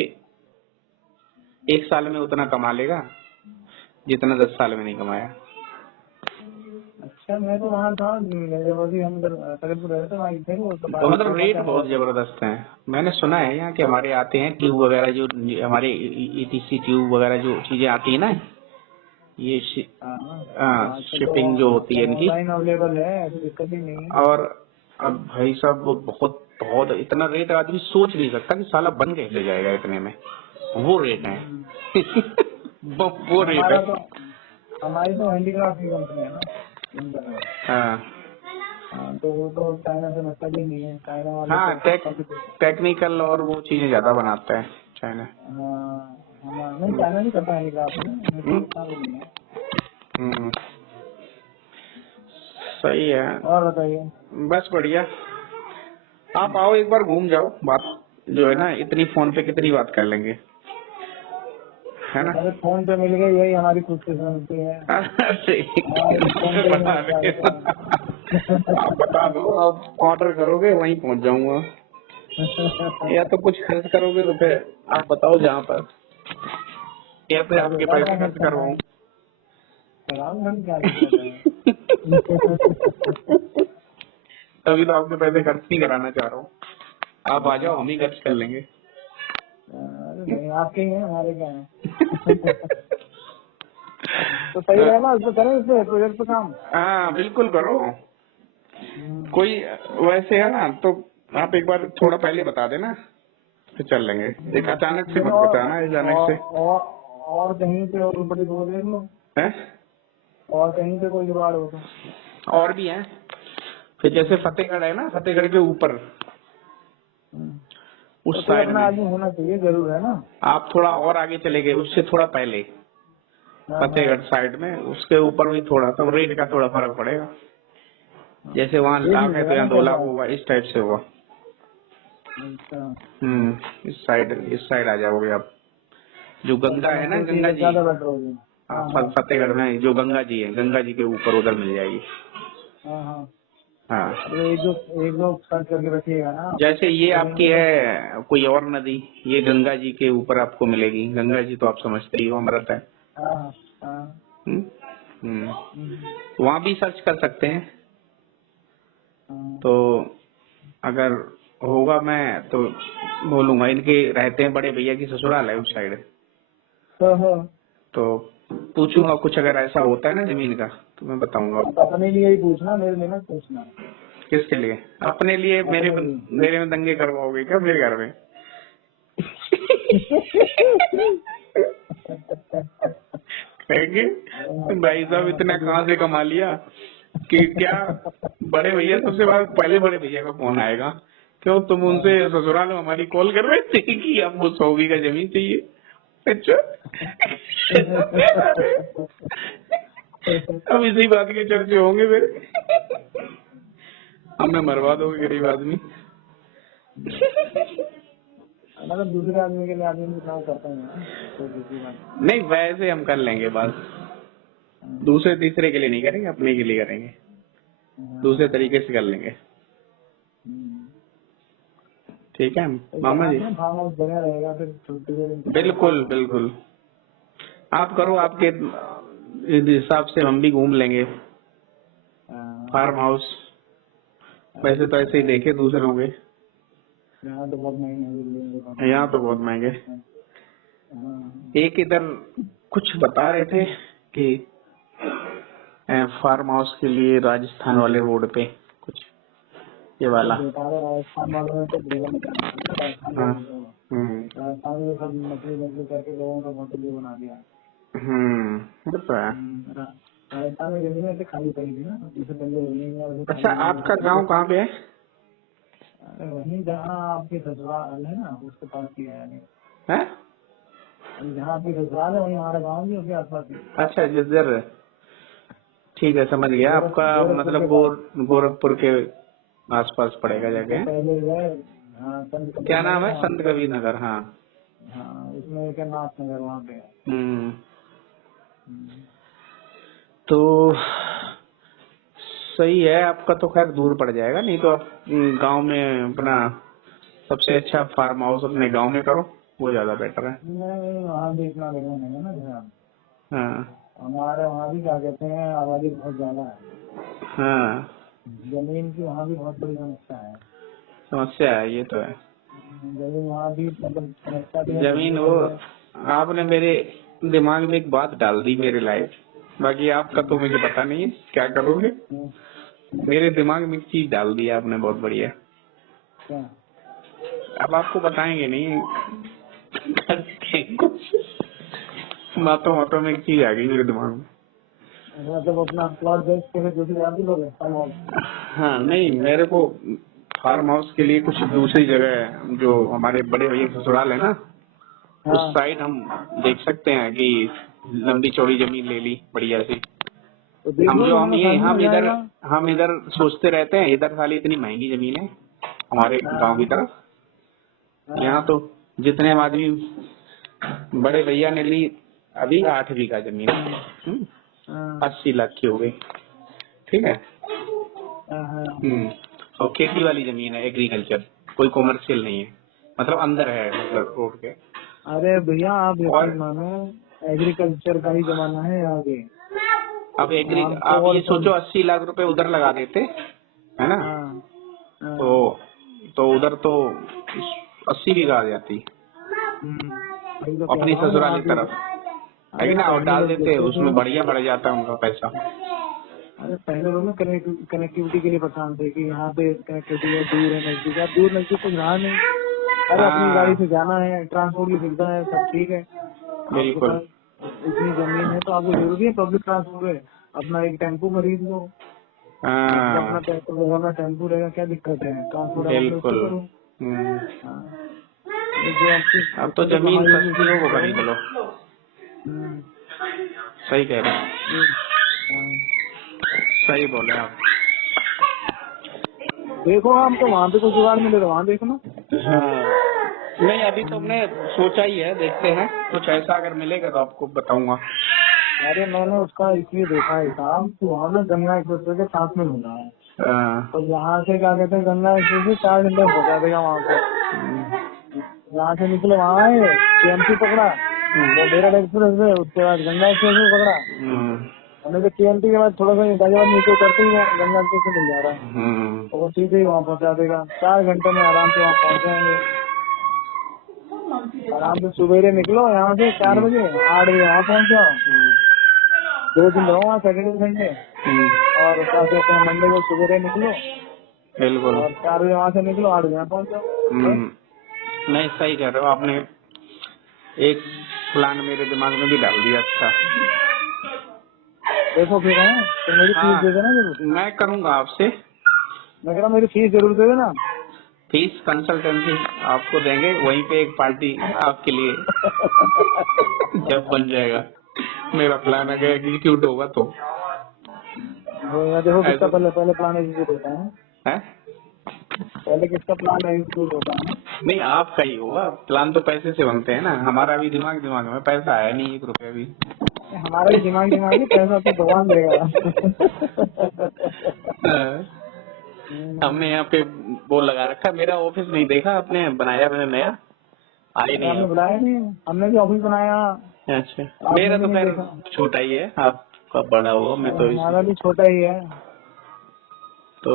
1 साल में उतना कमा लेगा जितना 10 साल में नहीं कमाया। अच्छा, मैं तो वहाँ था जब अभी हम उधर तकतपुर रहे थे, वहाँ थे वो तो तो मतलब रेट बहुत जबरदस्त है। मैंने सुना है यहाँ के हमारे आते हैं ट्यूब वगैरह, जो हमारे ETC ट्यूब वगैरह जो चीजें आती है ना, ये शिपिंग जो होती है इनकी, ऑनलाइन अवेलेबल है, ऐसी दिक्कत ही नहीं है। और अब भाई साहब वो बहुत बहुत इतना रेट आदमी सोच नहीं सकता कि साला बन कैसे जाएगा इतने में, वो रेट है। वो रेट हमारा है। तो हमारी तो हैंडीक्राफ्ट की कंपनी है ना, इनका। हाँ हाँ, तो वो तो चाइना से मतलब ही नहीं है, चाइना वाले हाँ, तो टेक्निकल और वो चीजें ज्यादा बनाता है चाइना। नहीं, चाइना नहीं करता हैंडीक्राफ्ट में, नहीं है। हम्म, सही है। और बताइए। बस बढ़िया। आप आओ एक बार घूम जाओ, बात जो है ना इतनी फोन पे कितनी बात कर लेंगे, है ना। अरे फोन पे मिल गए, यही हमारी खुशकिस्मती है। फोन पे बता आप बता दो, आप ऑर्डर करोगे वहीं पहुंच जाऊंगा, या तो कुछ खर्च करोगे तो फिर आप बताओ जहाँ पर, या फिर आपके पैसे खर्च करवाऊं। तभी तो आपके पैसे खर्च नहीं कराना चाह रहा हूँ, आप आ जाओ, हम ही खर्च कर लेंगे। अरे नहीं, आपके ही हैं, हमारे क्या है। तो सही है ना, उसको करें, इससे प्रोजेक्ट पे काम। हाँ बिल्कुल करो। कोई वैसे है ना, तो आप एक बार थोड़ा पहले बता देना, फिर चल लेंगे। एक अचानक से मत बताना, अचानक से। और कहीं पे और बड़ी दो देख लो है, और कहीं पे कोई जुगाड़ हो तो। और भी है, फिर जैसे फतेहगढ़ है ना, फतेहगढ़ के ऊपर उस तो साइड अपना में आदमी होना चाहिए, जरूर है ना। आप थोड़ा और आगे चले गए, उससे थोड़ा पहले फतेहगढ़ साइड में, उसके ऊपर भी थोड़ा सा रेट का थोड़ा फर्क पड़ेगा। जैसे वहाँ लाख है तो यहाँ 2 लाख होगा, इस टाइप से होगा। इस साइड आ जाओगे आप। जो गंगा है ना, गंगा जी, ज्यादा बेटर होगी। फतेहगढ़ में जो गंगा जी है, गंगा जी के ऊपर उधर मिल जाएगी। हाँ, तो एक दो सर्च करके रखिएगा ना। जैसे ये आपकी है कोई और नदी, ये गंगा जी के ऊपर आपको मिलेगी। गंगा जी तो आप समझते ही हो, अमृत है। वहाँ भी सर्च कर सकते हैं। तो अगर होगा मैं तो बोलूंगा, इनके रहते हैं बड़े भैया की ससुराल है उस साइड, तो पूछूंगा कुछ, अगर ऐसा होता है ना जमीन का तो मैं बताऊंगा। अपने लिए ही पूछना, मेरे लिए मत पूछना। किसके लिए? अपने लिए? मेरे में दंगे करवाओगे क्या मेरे घर में? कहेंगे भाई साहब इतना कहाँ से कमा लिया कि क्या बड़े भैया, सबसे पहले बड़े भैया का फोन आएगा, क्यों तुम उनसे ससुराल में हमारी कॉल कर रहे थे कि आपको 100 बीघा जमीन चाहिए? अच्छा। अब इसी बात के चर्चे होंगे फिर, हमें मरवा दोगे गरीब आदमी। मतलब दूसरे आदमी के लिए आदमी काम करते हैं, तो दूसरी बात नहीं, वैसे हम कर लेंगे बस, दूसरे तीसरे के लिए नहीं करेंगे, अपने के लिए करेंगे, दूसरे तरीके से कर लेंगे। ठीक है मामा जी, बना रहेगा फिर छुट्टी। बिल्कुल बिल्कुल, आप करो, आपके हिसाब से हम भी घूम लेंगे फार्म हाउस। वैसे तो ऐसे ही देखे दूसरों के, यहाँ तो बहुत महंगे, यहाँ तो बहुत महंगे। एक इधर कुछ बता रहे थे कि फार्म हाउस के लिए राजस्थान वाले रोड पे कुछ ये वाला। राजस्थान वालों ने तो राजस्थान में सब नकली करके लोगों का होटल बना दिया। वो तो है। राजस्थान में जमीन ऐसे खाली पड़ी थी ना, इससे पहले। अच्छा, आपका गांव कहाँ पे है? वहीं जहाँ आपकी ससुराल है ना, उसके पास ही है। जहाँ आपकी ससुराल है वहीं हमारा गाँव भी उसके आसपास ही। अच्छा, जिधर, ठीक है समझ गया। आपका मतलब गोरखपुर के आसपास पड़ेगा जगह। क्या नाम है? संत कबीर नगर। हाँ, उसमें क्या नाथ नगर वहाँ पे। तो सही है, आपका तो खैर दूर पड़ जाएगा, नहीं तो आप गांव में अपना सबसे अच्छा फार्म हाउस अपने गांव में करो, वो ज्यादा बेटर है। नहीं, वहाँ भी इतना नहीं है ना। हाँ, हमारे वहाँ भी क्या कहते हैं, आबादी बहुत ज्यादा है, हाँ जमीन की वहाँ भी बहुत बड़ी समस्या है। समस्या है, ये तो है। जमीन वहाँ भी मतलब समस्या भी है। जमीन वो आपने मेरे दिमाग में एक बात डाल दी मेरे लायक, बाकी आपका तो मुझे पता नहीं है क्या करोगे। मेरे दिमाग में एक चीज डाल दी आपने, बहुत बढ़िया। क्या? अब आपको बताएंगे नहीं कुछ बातों बातों में एक चीज आ गई मेरे दिमाग में। मतलब अपना प्लॉट बेच के दूसरी जगह भी लोगे? हाँ नहीं, मेरे को फार्म हाउस के लिए कुछ दूसरी जगह है, जो हमारे बड़े भैया ससुराल है ना, उस साइड हम देख सकते हैं कि लंबी चौड़ी जमीन ले ली बढ़िया सी। तो देख हम लो, जो हम दोनों ये साथ में हो जाएगा। हम इधर सोचते रहते हैं, इधर साली इतनी महंगी जमीन है हमारे गांव की तरफ। यहाँ तो जितने आदमी बड़े भैया ने ली अभी 8 बीघा जमीन, 80 लाख की हो गई, ठीक है। और खेती वाली जमीन है, एग्रीकल्चर, कोई कॉमर्शियल नहीं है, मतलब अंदर है, मतलब रोड के। अरे भैया आप यकीन मानो, एग्रीकल्चर का ही जमाना है आगे। अब आप ये सोचो 80 लाख रुपए उधर लगा देते, है ना, तो उधर तो 80 बीघा आ जाती अपनी ससुराली तरफ, है ना, और डाल देते उसमें, बढ़िया बढ़ जाता उनका पैसा। अरे पहले लोग ना कनेक्टिविटी के लिए परेशान थे कि यहाँ पे कनेक्टिविटी है, दूर है नजदीक है। दूर नजदीक कुछ रहा नहीं, अरे अपनी गाड़ी से जाना है, ट्रांसपोर्ट की सुविधा है, सब ठीक है। बिल्कुल। इतनी जमीन है तो आपको जरूरी है पब्लिक ट्रांसपोर्ट है, अपना एक टेम्पो खरीद लो, अपना टेम्पो रहेगा, क्या दिक्कत है? ट्रांसपोर्ट बिल्कुल। जो आपकी अब तो जमीन सस्ती हो वो खरीद लो। सही कह रहे हैं, सही बोले आप। देखो हमको वहाँ पे कुछ जुगाड़ मिले तो वहाँ देखो ना। हाँ नहीं, अभी तो हमने सोचा ही है, देखते हैं कुछ ऐसा अगर मिलेगा तो आपको बताऊंगा। अरे मैंने उसका इसलिए देखा है काम कि वहाँ में गंगा एक्सप्रेस के साथ में होना है, तो यहाँ से क्या कहते हैं, गंगा एक्सप्रेस से 4 घंटे पहुँचा देगा वहाँ पे। यहाँ से निकले, वहाँ आए, TMC पकड़ा, वो मेरठ एक्सप्रेस है, उसके बाद गंगा एक्सप्रेस में पकड़ा, हमने तो TMC के बाद थोड़ा सा गाजियाबाद नीचे उतरते ही गंगा एक्सप्रेस से मिल जा रहा है, तो वो सीधे ही वहाँ पहुँचा देगा। 4 घंटे में आराम से वहाँ पहुँच जाएंगे। आराम से सवेरे निकलो यहाँ से 4 बजे, 8 बजे वहाँ पहुँच जाओ। 2 दिन रहो वहाँ, सैटरडे संडे, और क्या कहते हैं मंडे को सवेरे निकलो, बिल्कुल, और 4 बजे वहाँ से निकलो, 8 बजे पहुँच जाओ। नहीं सही कह रहे हो आपने, एक प्लान मेरे दिमाग में भी डाल दिया। अच्छा देखो फिर है तो मेरी फीस दे देना जरूर। मैं करूँगा आपसे, मैं कह रहा मेरी फीस जरूर दे देना। फीस कंसल्टेंसी आपको देंगे, वहीं पे एक पार्टी आपके लिए जब बन जाएगा मेरा प्लान, अगर एग्जीक्यूट होगा तो। देखो किसका पहले प्लान एग्जीक्यूट होता है, पहले किसका प्लान एग्जीक्यूट होता है? नहीं आपका ही होगा प्लान, तो पैसे से बनते हैं ना, हमारा भी दिमाग में पैसा है नहीं 1 रुपया भी। हमारा भी दिमाग ही, पैसा तो भगवान देगा। हमने यहाँ पे वो लगा रखा, मेरा ऑफिस नहीं देखा आपने, बनाया मैंने नया, आए नहीं हमने बुलाया नहीं, हमने भी ऑफिस बनाया। अच्छा मेरा तो खैर छोटा ही है, आपका बड़ा होगा, मैं तो हमारा भी छोटा ही है, तो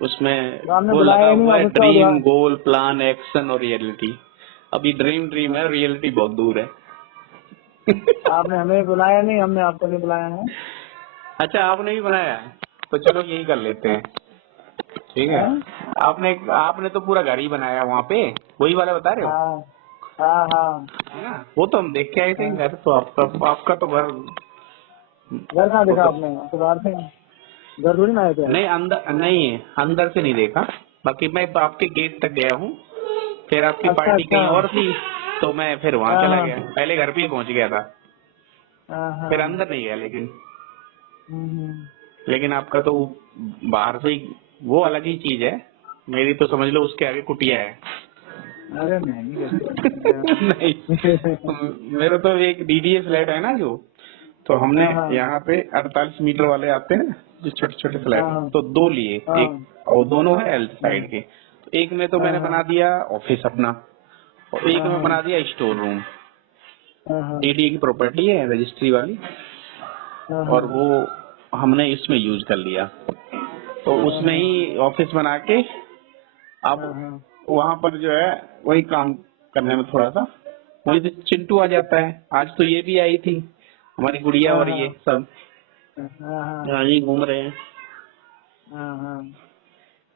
उसमें हमने वो लगा हुआ है बुलाया ड्रीम, गोल, प्लान, एक्शन और रियलिटी। अभी ड्रीम है, रियलिटी बहुत दूर है। आपने हमें बुलाया नहीं, हमने आपको नहीं बुलाया है। अच्छा आपने भी बनाया है, तो चलो यही कर लेते हैं, ठीक है। आपने तो पूरा घर ही बनाया वहाँ पे, वही वाला बता रहे हो? हाँ, वो तो हम देख के आए थे घर, तो आपका तो घर कहाँ देखा आपने? तो बाहर से घर थोड़ी ना आए थे। नहीं अंदर से नहीं देखा, बाकी मैं आपके गेट तक गया हूँ, फिर आपकी पार्टी कहीं और थी तो मैं फिर वहाँ चला गया, पहले घर पे ही पहुँच गया था, फिर अंदर नहीं गया। लेकिन आपका तो बाहर से ही वो अलग ही चीज है, मेरी तो समझ लो उसके आगे कुटिया है। अरे नहीं नहीं मेरा तो एक DDA फ्लैट है ना जो, तो हमने यहाँ पे 48 मीटर वाले आते हैं जो छोटे छोटे फ्लैट, तो 2 लिए, एक और दोनों है L साइड के, तो एक में तो मैंने बना दिया ऑफिस अपना, और एक में बना दिया स्टोर रूम। DDA की प्रॉपर्टी है, रजिस्ट्री वाली, और वो हमने इसमें यूज कर लिया। तो उसमें ही ऑफिस बना के अब वहाँ पर जो है वही काम करने में थोड़ा सा वही तो चिंटू आ जाता है। आज तो ये भी आई थी हमारी गुड़िया, और ये सब यहाँ ही घूम रहे हैं।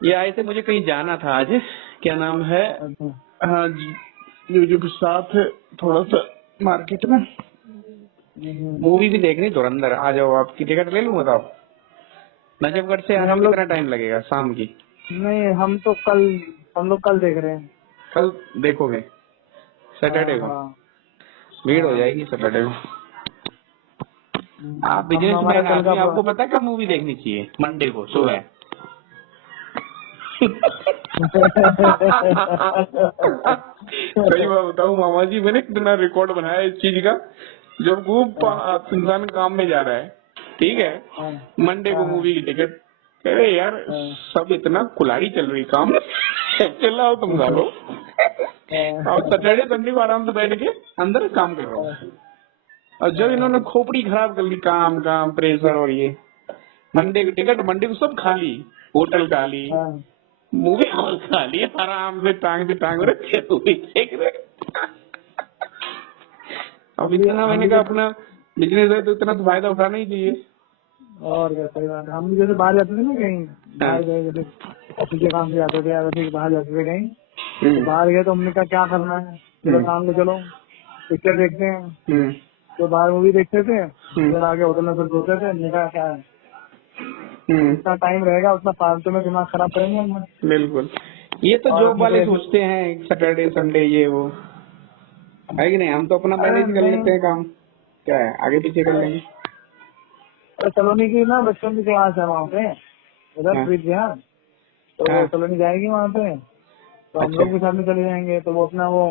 ये आए थे, मुझे कहीं जाना था आज, क्या नाम है, हाँ जी के साथ थोड़ा सा मार्केट में मूवी भी देखनी, धुरंधर। आ जाओ, आपकी टिकट ले लूंगा। तो आप नजफगढ़ से आने में कितना टाइम लगेगा शाम की? नहीं, हम लोग कल देख रहे हैं। कल देखोगे? सैटरडे को भीड़ हो जाएगी सैटरडे को। आप बिजनेसमैन आदमी, आपको पता है कब मूवी देखनी चाहिए? मंडे को सुबह। सही बात बताऊं मामा जी, मैंने कितना रिकॉर्ड बनाया इस चीज का। जब खूब इंसान काम में जा रहा है, ठीक है, मंडे को मूवी की टिकट, अरे यार सब इतना कुलाड़ी चल रही, काम चल रहा हो तुम गा लो, और सैटरडे संडे को आराम से बैठ के अंदर काम कर रहा हूँ। और जब इन्होंने खोपड़ी खराब कर ली, काम काम प्रेशर, और ये मंडे की टिकट, मंडे को सब खाली, होटल खाली, मूवी हॉल खाली, आराम से टांग रखे देख रहे। अब इतना मैंने कहा अपना बिजनेस है तो इतना तो फायदा उठाना ही चाहिए। और क्या, सही बात है। हम जैसे बाहर जाते थे ना कहीं, बाहर गए जैसे ऑफिस के काम से जाते थे, या वैसे बाहर जाते थे कहीं, तो बाहर गए तो हमने कहा क्या करना है, चलो शाम को चलो पिक्चर देखते हैं। तो बाहर मूवी देखते थे, फिर आगे होटल में फिर सोते थे, हमने कहा क्या है, जितना टाइम रहेगा उतना फालतू में दिमाग खराब करेंगे हम। बिल्कुल, ये तो जॉब वाले सोचते हैं सैटरडे संडे ये वो, है कि नहीं? हम तो अपना मैनेज कर लेते हैं काम, क्या है आगे पीछे कर लेंगे। सलोनी की ना बच्चों की क्लास है वहाँ पे, उधर प्रीत बिहार, तो सलोनी जाएगी वहाँ पे, तो हम लोग भी साथ में चले जाएंगे। तो वो अपना वो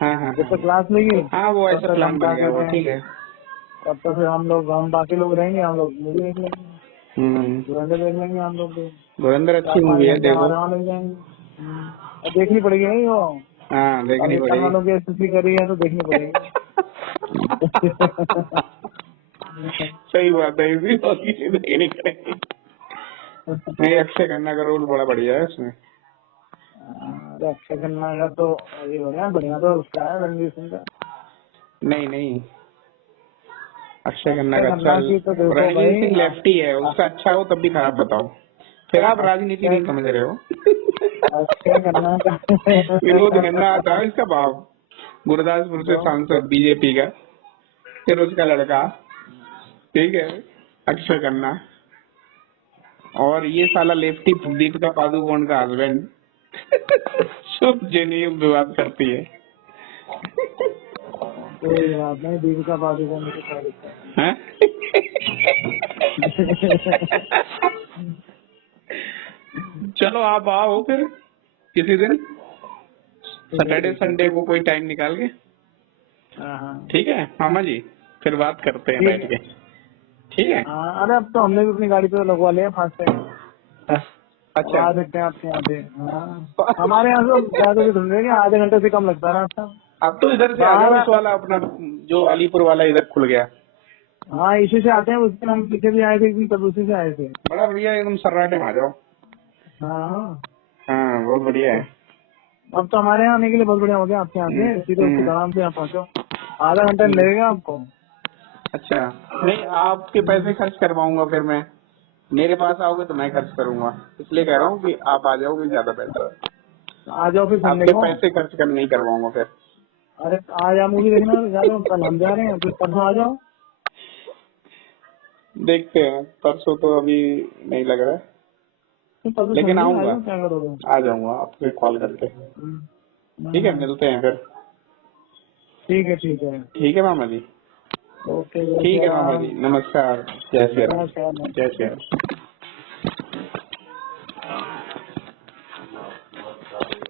जब तक क्लास लेगी, वो ऐसा प्लान बन गया, वो ठीक है। तब तक फिर हम बाकी लोग रहेंगे, हम लोग मूवी देख लेंगे, धुरंधर देख लेंगे हम लोग भी। धुरंधर अच्छी मूवी है, देखो। लग जाएंगे, देखनी पड़ेगी नहीं वो, देखनी पड़ेगी। वालों की स्थिति करी है तो देखनी पड़ेगी। सही बात है, इसी देखनी पड़ेगी। नहीं, अक्षय खन्ना का रोल बड़ा बढ़िया है इसमें। अक्षय खन्ना का तो बढ़िया तो उसका है, रणवीर सिंह का। नहीं, अक्षय खन्ना का अच्छा, रणवीर सिंह लेफ्टी है, उसका अच्छा हो तब भी खराब बताओ, फिर आप राजनीति नहीं समझ रहे हो। अक्षय खन्ना का विनोद खन्ना आता है इसका बाप, गुरदासपुर से सांसद बीजेपी का, फिर उसका लड़का, ठीक है, अक्षय खन्ना, और ये साला लेफ्टी दीपिका पादुकोण का हस्बैंड। शुभ जेनी विवाद करती है। कोई बात नहीं, दीपिका पादुकोण को चलो आप आओ फिर किसी दिन, सैटरडे संडे को कोई टाइम निकाल के। ठीक है मामा जी, फिर बात करते हैं बैठ के, ठीक है? अरे अब तो हमने भी अपनी गाड़ी पे लगवा लिया फास्टैग। अच्छा, आ सकते हैं आपके यहाँ से। हमारे यहाँ से ज्यादा भी ढूंढेंगे, आधे घंटे से कम लगता है रास्ता। अब तो इधर से आगे वाला अपना जो अलीपुर वाला इधर खुल गया। हाँ, इसी से आते हैं, उस दिन हम पीछे भी आए थे, तब उसी से आए थे। बड़ा बढ़िया, एकदम सर्राटे में आ जाओ। हाँ, बहुत बढ़िया है। अब तो हमारे यहाँ आने के लिए बहुत बढ़िया हो गया, आपके यहाँ से सीधे आराम से यहाँ पहुँचो, आधा घंटा लगेगा आपको। अच्छा, नहीं आपके पैसे खर्च करवाऊंगा, फिर मैं, मेरे पास आओगे तो मैं खर्च करूंगा, इसलिए कह रहा हूँ कि आप आ जाओगे, ज्यादा बेहतर। आ जाओ फिर, आपके पैसे खर्च कर नहीं करवाऊंगा फिर। अरे आज आप मूवी देखना जा रहे हो, कल हम जा रहे हैं, फिर परसों आ जाओ। देखते हैं, परसों तो अभी नहीं लग रहा है, लेकिन आऊंगा, आ जाऊंगा आपको कॉल करके। ठीक है, मिलते हैं फिर। ठीक है, ठीक है, ठीक है मामा जी। ओके, ठीक है मामा जी, नमस्कार, जय श्री राम, जय श्री राम।